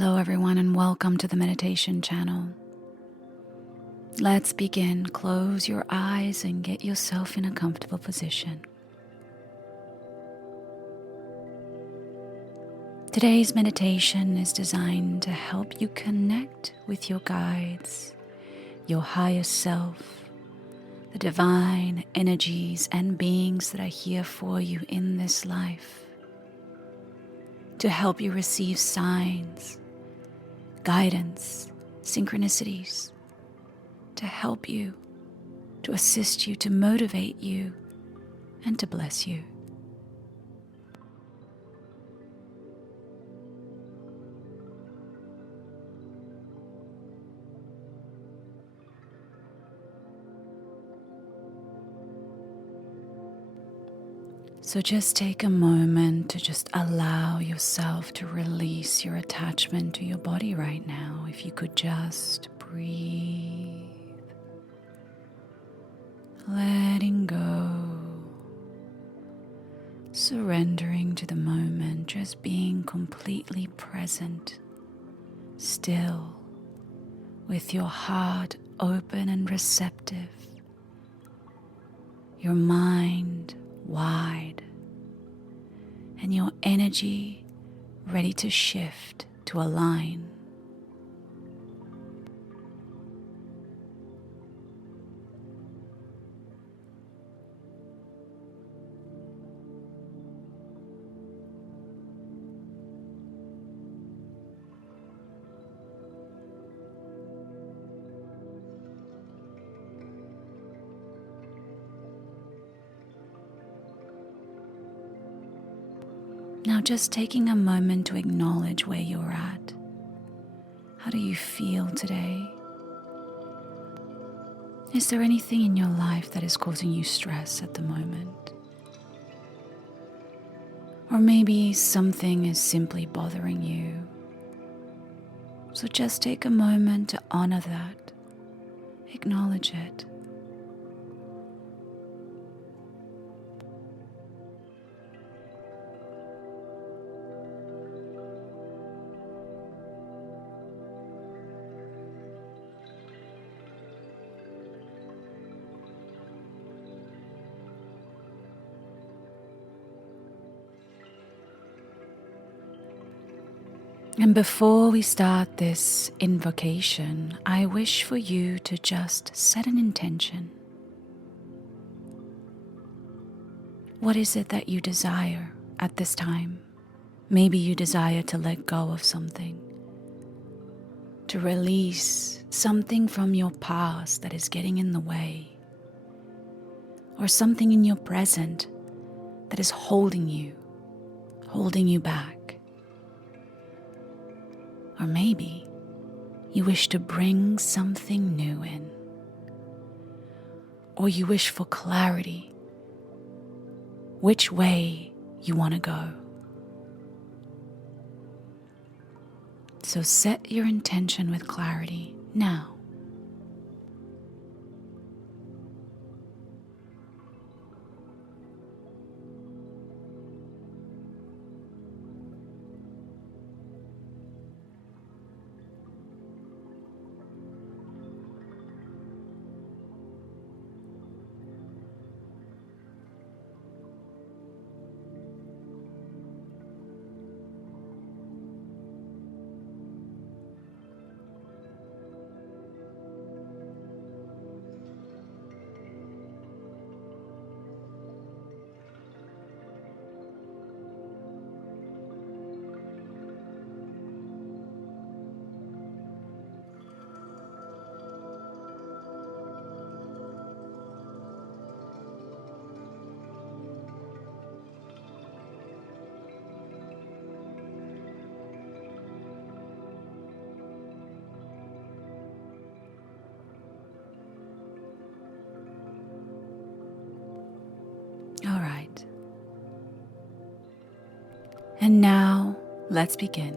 Hello everyone and welcome to the meditation channel. Let's begin. Close your eyes and get yourself in a comfortable position. Today's meditation is designed to help you connect with your guides, your higher self, the divine energies and beings that are here for you in this life, to help you receive signs, guidance, synchronicities, to help you, to assist you, to motivate you, and to bless you. So just take a moment to just allow yourself to release your attachment to your body right now. If you could just breathe, letting go, surrendering to the moment, just being completely present, still, with your heart open and receptive, your mind wide, and your energy ready to shift, to align. Now just taking a moment to acknowledge where you're at. How do you feel today? Is there anything in your life that is causing you stress at the moment? Or maybe something is simply bothering you. So just take a moment to honor that, acknowledge it. And before we start this invocation, I wish for you to just set an intention. What is it that you desire at this time? Maybe you desire to let go of something, to release something from your past that is getting in the way, or something in your present that is holding you back. Or maybe you wish to bring something new in, or you wish for clarity, which way you want to go. So set your intention with clarity now. All right. And now let's begin.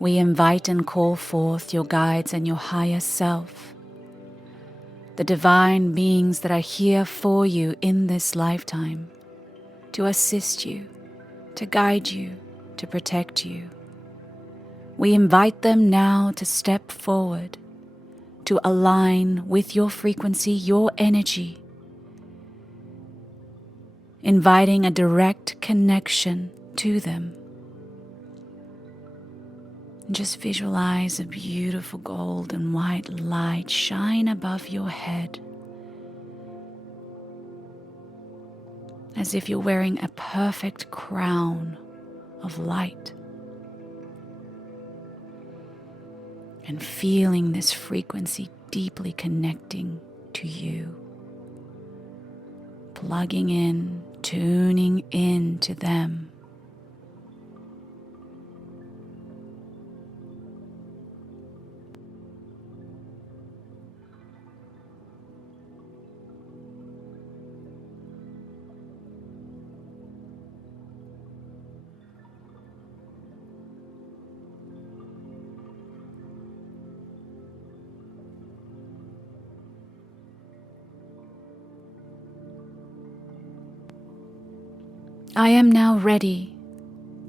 We invite and call forth your guides and your higher self, the divine beings that are here for you in this lifetime, to assist you, to guide you, to protect you. We invite them now to step forward, to align with your frequency, your energy, inviting a direct connection to them. Just visualize a beautiful gold and white light shine above your head, as if you're wearing a perfect crown of light. And feeling this frequency deeply connecting to you. Plugging in, tuning in to them. I am now ready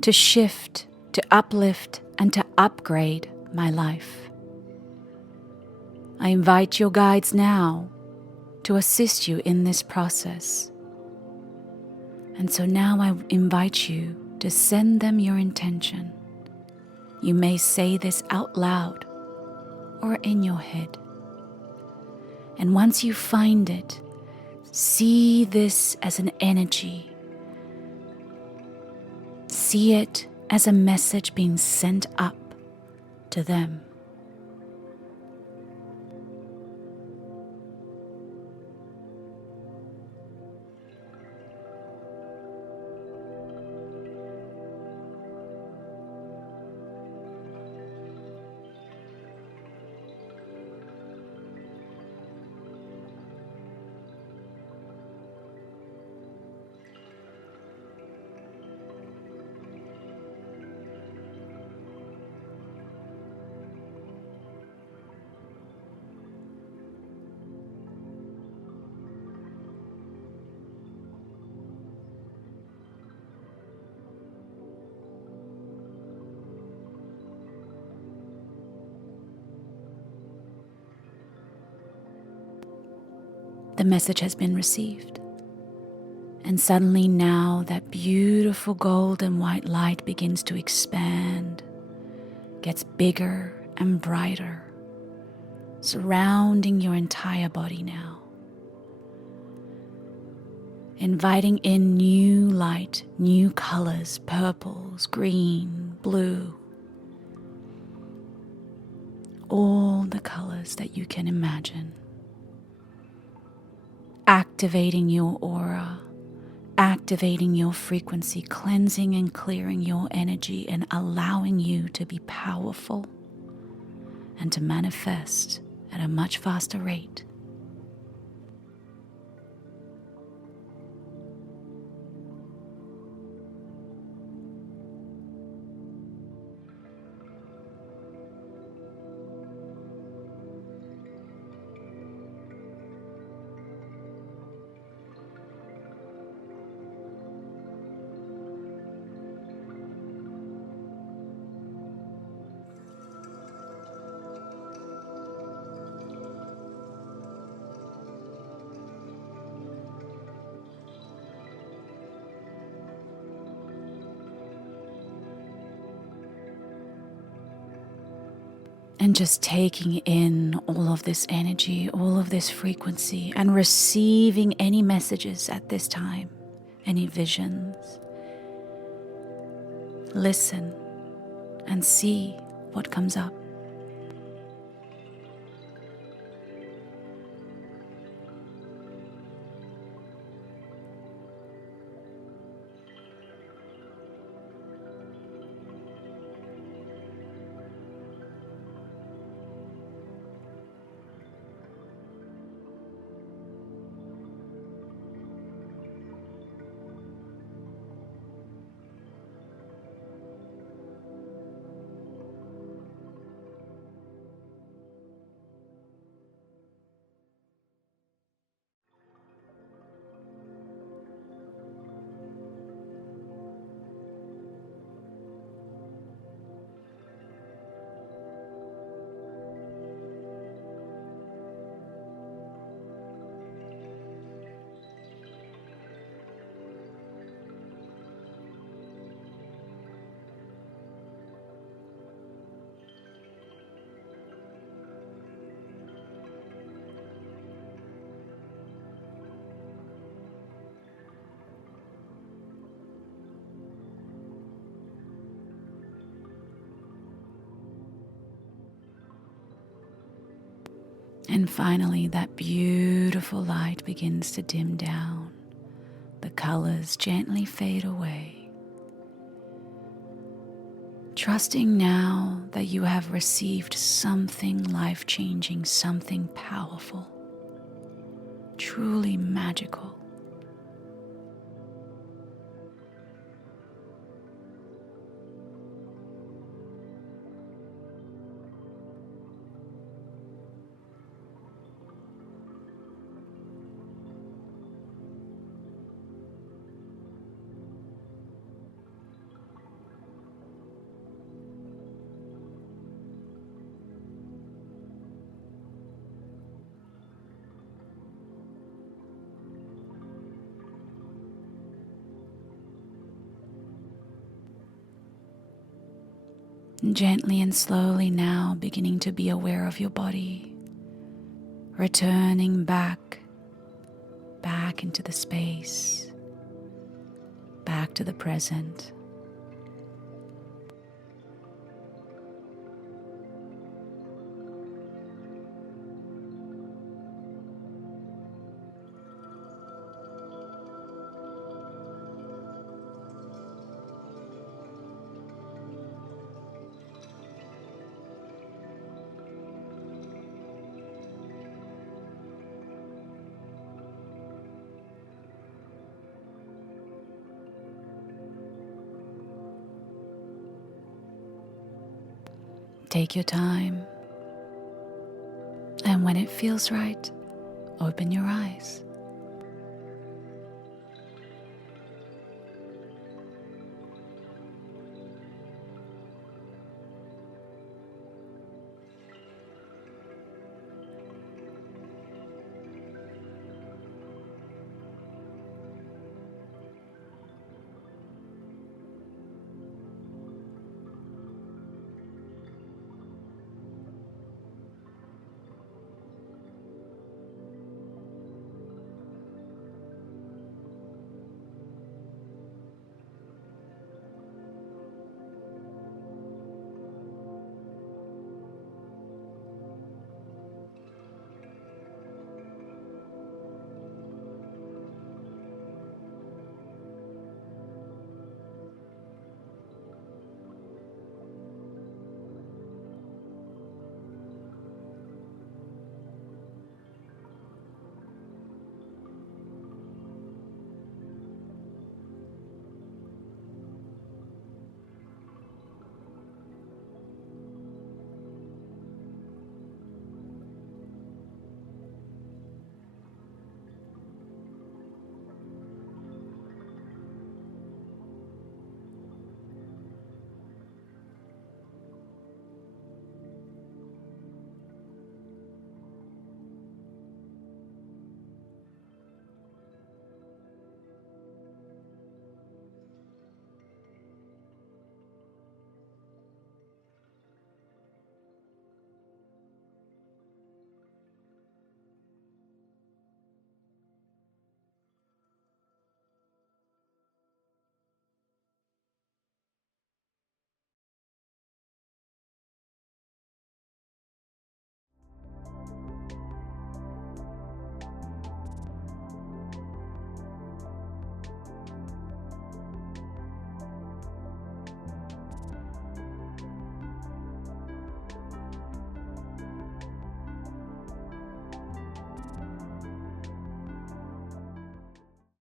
to shift, to uplift, and to upgrade my life. I invite your guides now to assist you in this process. And so now I invite you to send them your intention. You may say this out loud or in your head. And once you find it, see this as an energy. See it as a message being sent up to them. The message has been received. And suddenly now that beautiful gold and white light begins to expand, gets bigger and brighter, surrounding your entire body now. Inviting in new light, new colors, purples, green, blue, all the colors that you can imagine. Activating your aura, activating your frequency, cleansing and clearing your energy, and allowing you to be powerful and to manifest at a much faster rate. And just taking in all of this energy, all of this frequency, and receiving any messages at this time, any visions. Listen and see what comes up. And finally, that beautiful light begins to dim down. The colors gently fade away. Trusting now that you have received something life-changing, something powerful, truly magical. Gently and slowly now beginning to be aware of your body, returning back into the space, back to the present. Take your time, and when it feels right, open your eyes.